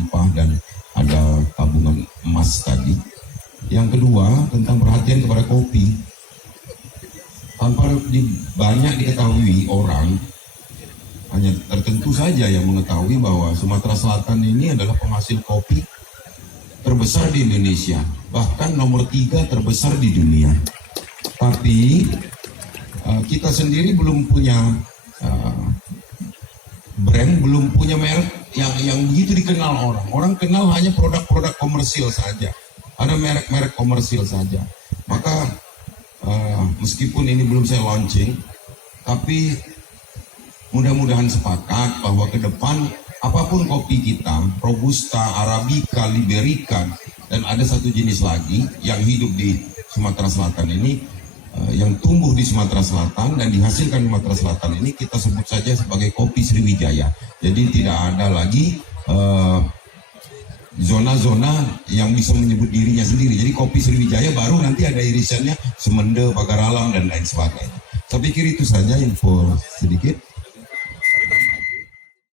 sampah dan ada tabungan emas tadi. Yang kedua, tentang perhatian kepada kopi. Tanpa banyak diketahui orang, hanya tertentu saja yang mengetahui bahwa Sumatera Selatan ini adalah penghasil kopi terbesar di Indonesia, bahkan nomor 3 terbesar di dunia. Tapi kita sendiri belum punya brand, belum punya merek yang begitu dikenal orang. Orang kenal hanya produk-produk komersil saja, ada merek-merek komersil saja. Maka meskipun ini belum saya launching, tapi mudah-mudahan sepakat bahwa ke depan apapun kopi kita, Robusta, Arabica, Liberica, dan ada satu jenis lagi yang hidup di Sumatera Selatan ini, yang tumbuh di Sumatera Selatan dan dihasilkan di Sumatera Selatan ini, kita sebut saja sebagai kopi Sriwijaya. Jadi tidak ada lagi zona-zona yang bisa menyebut dirinya sendiri. Jadi kopi Sriwijaya baru nanti ada irisannya Semende, Pagar Alam, dan lain sebagainya. Saya pikir itu saja info sedikit.